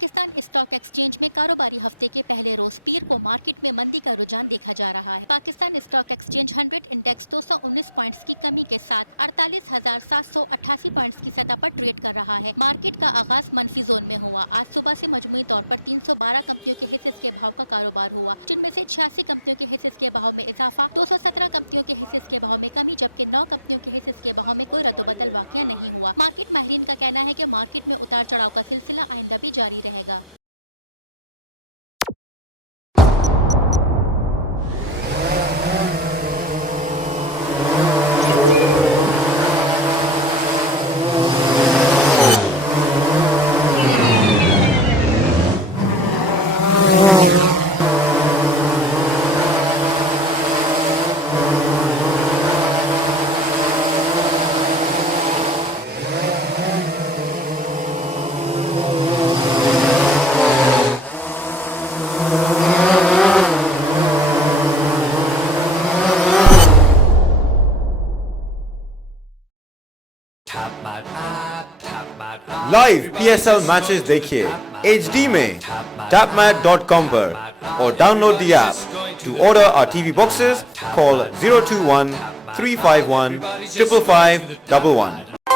پاکستان اسٹاک ایکسچینج میں کاروباری ہفتے کے پہلے روز پیر کو مارکیٹ میں مندی کا رجحان دیکھا جا رہا ہے۔ پاکستان اسٹاک ایکسچینج 100 انڈیکس 219 پوائنٹس کی کمی کے ساتھ 48,788 پوائنٹس کی سطح پر ٹریڈ کر رہا ہے۔ مارکیٹ کا آغاز منفی زون میں ہوا۔ آج صبح سے مجموعی طور پر 312 کمپنیوں کے حصص کے بھاؤ کا کاروبار ہوا، جن میں سے 86 کمپنیوں کے حصص کے بھاؤ میں اضافہ، 217 کمپنیوں کے حصص کے بھاؤ میں کمی، جبکہ 9 کمپنیوں کے حصص کے بھاؤ میں کوئی ردوبدل واقع نہیں ہوا۔ مارکیٹ ماہرین کا کہنا ہے کہ مارکیٹ میں اتارچڑھاؤ کا سلسلہ آئندہ بھی جاری رہے گا۔ لائیو PSL میچز دیکھیے HD میں tapmat.com پر اور ڈاؤن لوڈ دی ایپ۔ ٹو آرڈر our TV boxes call 021 351 55511